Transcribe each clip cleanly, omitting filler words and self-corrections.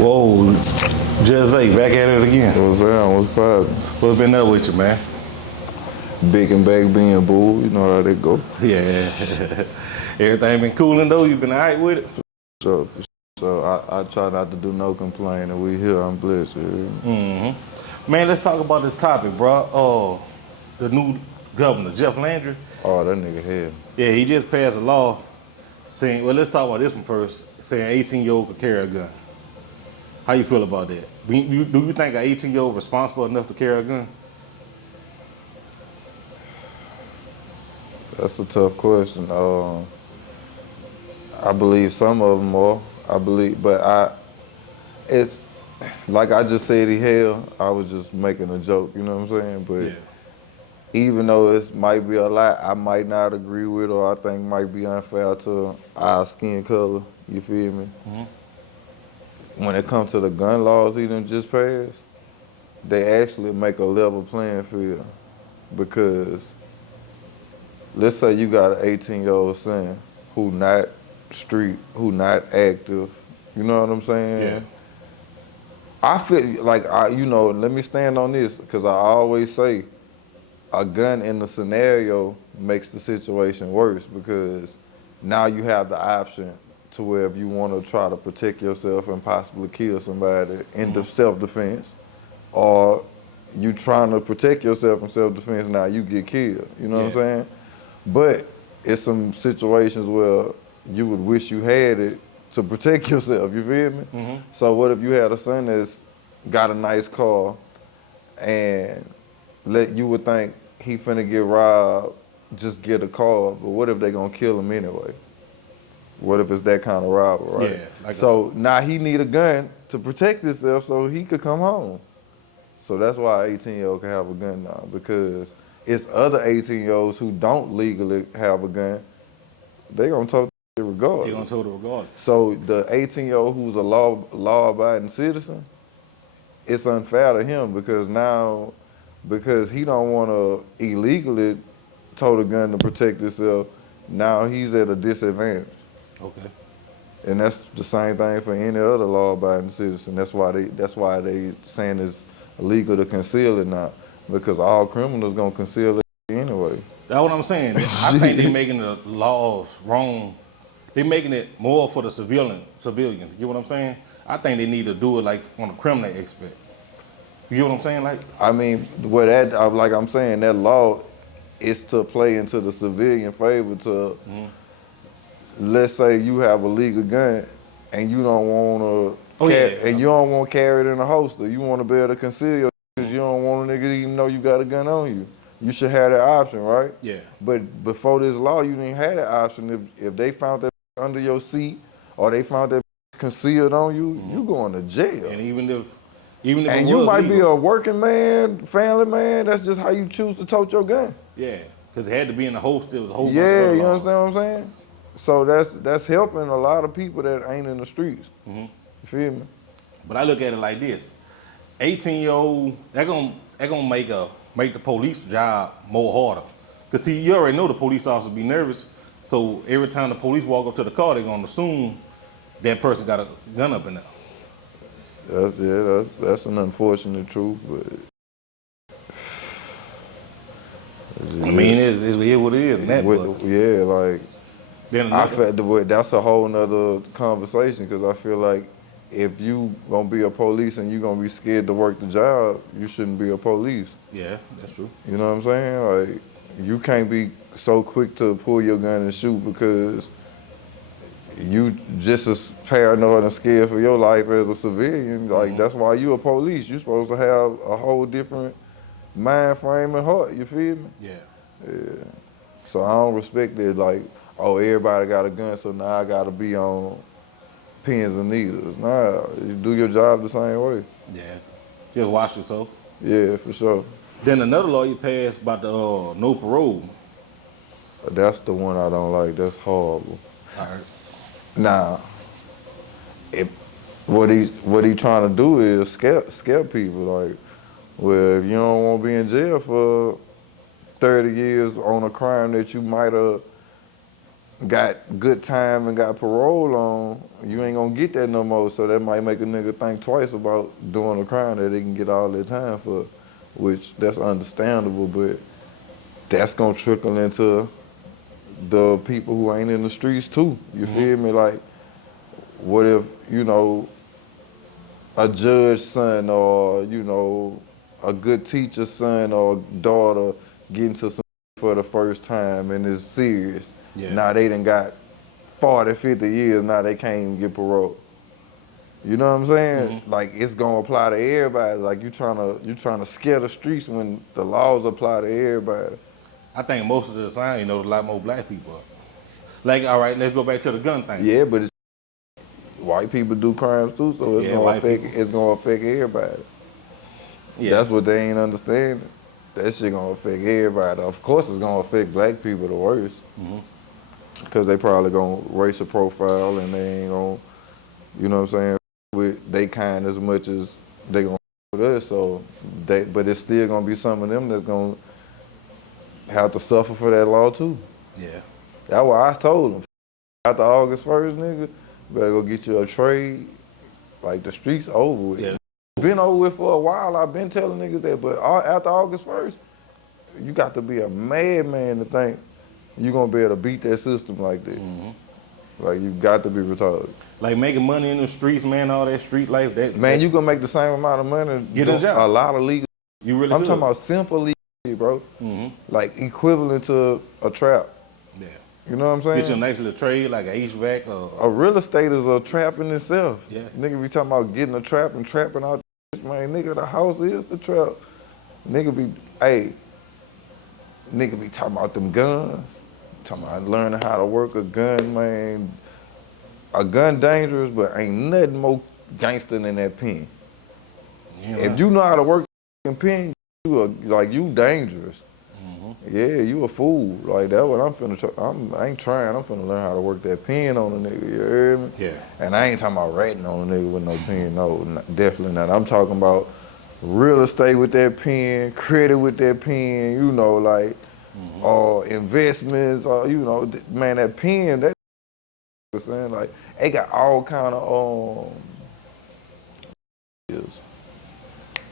Whoa, Just Zay, back at it again. What's down? What's poppin'? What's been up with you, man? Big and back being bull, you know how they go. Yeah. Everything been cooling though? You been all right with it? So I try not to do no complaining. We here, I'm blessed. Man, let's talk about this topic, bro. The new governor, Jeff Landry. Oh, that nigga here. Yeah, he just passed a law saying, well, let's talk about this one first, saying 18-year-old could carry a gun. How you feel about that? Do you think an 18-year-old responsible enough to carry a gun? That's a tough question. I believe some of them are. It's like I just said he held. I was just making a joke, you know what I'm saying? But Yeah. even though it might be a lot, I might not agree with or I think might be unfair to our skin color, you feel me? When it comes to the gun laws he done just passed, they actually make a level playing field because let's say you got an 18-year-old son who not street, who not active, you know what I'm saying? Yeah. I feel like, let me stand on this because I always say a gun in the scenario makes the situation worse because now you have the option to where if you want to try to protect yourself and possibly kill somebody in self-defense, or you trying to protect yourself in self-defense, now you get killed, you know what I'm saying? But it's some situations where you would wish you had it to protect yourself, you feel me? So what if you had a son that's got a nice car and you would think he finna get robbed, just get a car, but what if they gonna kill him anyway? What if it's that kind of robbery, right? Yeah. So now he need a gun to protect himself so he could come home. So that's why an 18-year-old can have a gun now, because it's other 18-year-olds who don't legally have a gun, they gonna tote it regardless. They gonna tote it regardless. So the 18-year-old who's a law-abiding citizen, it's unfair to him because he don't wanna illegally tote a gun to protect himself, now he's at a disadvantage. Okay. And that's the same thing for any other law-abiding citizen. That's why they saying it's illegal to conceal it now, because all criminals gonna conceal it anyway. That's what I'm saying. I think they're making the laws wrong. They're making it more for the civilians. You get what I'm saying? I think they need to do it like on a criminal aspect. You get what I'm saying? Like, I mean, like I'm saying, that law is to play into the civilian favor to. Let's say you have a legal gun and you don't want to, you don't want to carry it in a holster. You want to be able to conceal because you don't want a nigga to even know you got a gun on you. You should have that option, right? Yeah. But before this law, you didn't have that option. If they found that under your seat or they found that concealed on you, you going to jail. And even if and it you was might legal, be a working man, family man. That's just how you choose to tote your gun. Yeah, because it had to be in the holster. It was a whole bunch Yeah, of you laws. understand what I'm saying? So that's helping a lot of people that ain't in the streets. You feel me? But I look at it like this: 18-year-old, they're gonna make the police job more harder. Cause see, you already know the police officers be nervous. So every time the police walk up to the car, they're gonna assume that person got a gun up in there. That's an unfortunate truth, but I mean, it's what it is. I feel that's a whole nother conversation because I feel like if you gonna be a police and you gonna be scared to work the job, you shouldn't be a police. Yeah, that's true. You know what I'm saying? Like, you can't be so quick to pull your gun and shoot because you just as paranoid and scared for your life as a civilian. Like, that's why you a police. You're supposed to have a whole different mind frame and heart, you feel me? Yeah. So I don't respect it like, oh, everybody got a gun, so now I gotta be on pins and needles. Nah, you do your job the same way. Yeah. Just watch yourself. Yeah, for sure. Then another law you passed about the no parole. That's the one I don't like. That's horrible. All right. Now, what he trying to do is scare people. Like, well, if you don't want to be in jail for 30 years on a crime that you might have got good time and got parole on, you ain't gonna get that no more. So that might make a nigga think twice about doing a crime that they can get all their time for, which that's understandable, but that's gonna trickle into the people who ain't in the streets too. You feel me? Like, what if, you know, a judge's son or, you know, a good teacher's son or daughter getting to some for the first time and it's serious. Yeah. Now they done got 40, 50 years, now they can't even get parole. You know what I'm saying? Like, it's gonna apply to everybody. Like, you trying to scare the streets when the laws apply to everybody. I think most of the time, you know, there's a lot more black people up. Like, all right, let's go back to the gun thing. Yeah, but white people do crimes too, so it's gonna affect everybody. Yeah. That's what they ain't understanding. That shit gonna affect everybody. Of course, it's gonna affect black people the worst, because they probably gonna racial profile and they ain't gonna, you know what I'm saying, with they kind as much as they gonna with us. So but it's still gonna be some of them that's gonna have to suffer for that law too. Yeah. That's why I told them, after August 1st, nigga, better go get you a trade. Like, the streets over with. Yeah. Been over with for a while. I've been telling niggas that, but after August 1st, you got to be a madman to think you're gonna be able to beat that system like that. Like, you got to be retarded. Like, making money in the streets, man, all that street life. You gonna make the same amount of money. Get a job. A lot of legal. You really I'm good. talking about simple legal shit, bro. Like, equivalent to a trap. Yeah. You know what I'm saying? Get you a nice little trade, like a HVAC or... A real estate is a trap in itself. Yeah. Nigga be talking about getting a trap and trapping out. Man, nigga, the house is the trap. Nigga be talking about them guns. Talking about learning how to work a gun, man. A gun dangerous, but ain't nothing more gangster than that pen. Yeah. If you know how to work a pen, you dangerous. Yeah, you a fool. Like, that's what I'm finna try. I ain't trying. I'm finna learn how to work that pen on a nigga, you hear me? Yeah. And I ain't talking about ratting on a nigga with no pen. No, definitely not. I'm talking about real estate with that pen, credit with that pen, you know, like, investments, or, you know, man, that pen, that, you know, saying, like, they got all kind of,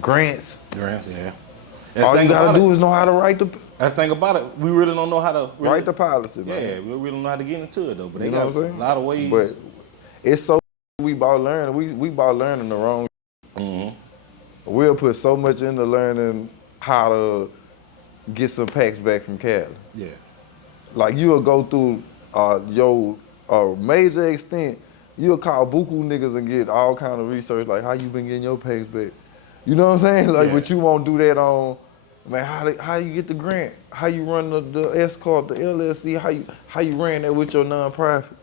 grants. Grants, yeah. All you gotta do is know how to write the... That's the thing about it. We really don't know how to... write the policy, man. Yeah, we really don't know how to get into it, though. But they you know got a lot of ways. But it's so... We about learning. We about learning the wrong... We'll put so much into learning how to get some packs back from Cali. Yeah. Like, you'll go through your major extent, you'll call buku niggas and get all kind of research, like, how you been getting your packs back? You know what I'm saying? Like, but you won't do that on, man, how you get the grant? How you run the S-Corp, the LLC? How you ran that with your nonprofit?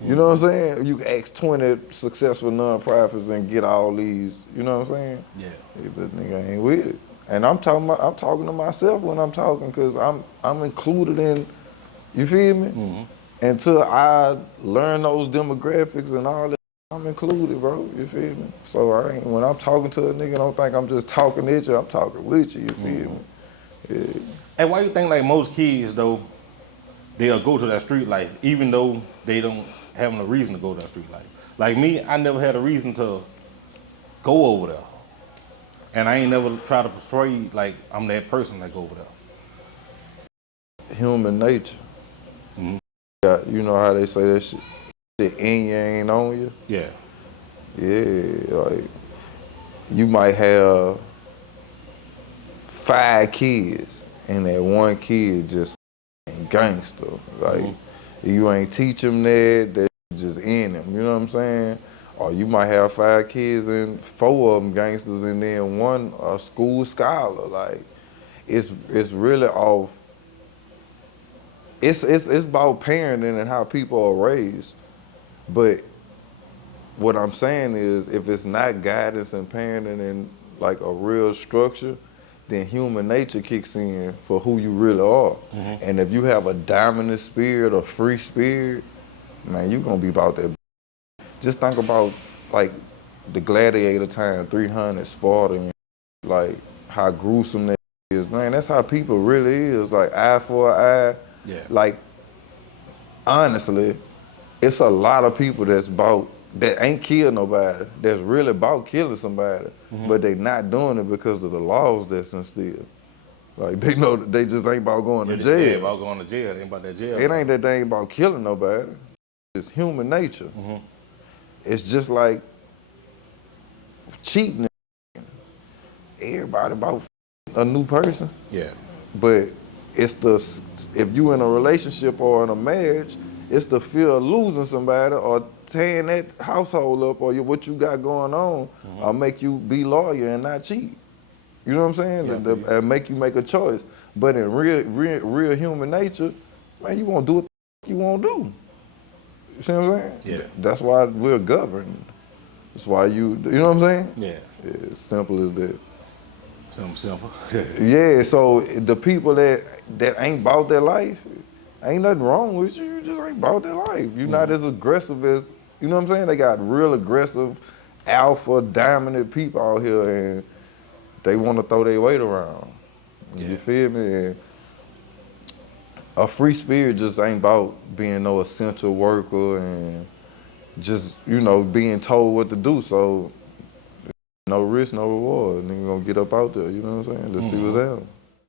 You know what I'm saying? You can ask 20 successful nonprofits and get all these, you know what I'm saying? Yeah. But nigga ain't with it. And I'm talking to myself when I'm talking, because I'm included in, you feel me? Until I learn those demographics and all that, I'm included, bro. You feel me? So when I'm talking to a nigga, don't think I'm just talking at you. I'm talking with you. You feel me? Yeah. Hey, why you think like most kids though, they'll go to that street life even though they don't have a reason to go to that street life? Like me, I never had a reason to go over there, and I ain't never try to portray like I'm that person that go over there. Human nature. You know how they say that shit? The in you ain't on you. Yeah. Yeah, like, you might have 5 kids and that one kid just gangster. Like, you ain't teach them that, that's just in them, you know what I'm saying? Or you might have 5 kids and 4 of them gangsters and then one a school scholar. Like, it's really off. It's about parenting and how people are raised. But what I'm saying is, if it's not guidance and parenting and like a real structure, then human nature kicks in for who you really are. And if you have a dominant spirit, a free spirit, man, you gonna be about that. Just think about like the gladiator time, 300, Sparta, and like how gruesome that is. Man, that's how people really is. Like, eye for an eye. Yeah. Like, honestly, it's a lot of people that ain't killed nobody, that's really about killing somebody, but they not doing it because of the laws that's instilled. Like they know that they just ain't about going to jail. Yeah, about going to jail. It ain't about that jail. It ain't that they ain't about killing nobody. It's human nature. It's just like cheating. Everybody about a new person. Yeah. But it's if you in a relationship or in a marriage, it's the fear of losing somebody or tearing that household up or what you got going on or make you be loyal and not cheat. You know what I'm saying? Yeah, And make you make a choice. But in real human nature, man, you won't do what you won't do. You see what I'm saying? Yeah. That's why we're governed. That's why you know what I'm saying? Yeah. As simple as that. Something simple. Yeah, so the people that ain't about their life, ain't nothing wrong with you. You just ain't about their life. You're not as aggressive as, you know what I'm saying? They got real aggressive, alpha, dominant people out here, and they want to throw their weight around. Yeah. You feel me? And a free spirit just ain't about being no essential worker and just, being told what to do. So no risk, no reward. Nigga gonna get up out there, you know what I'm saying? Let's see what's happening.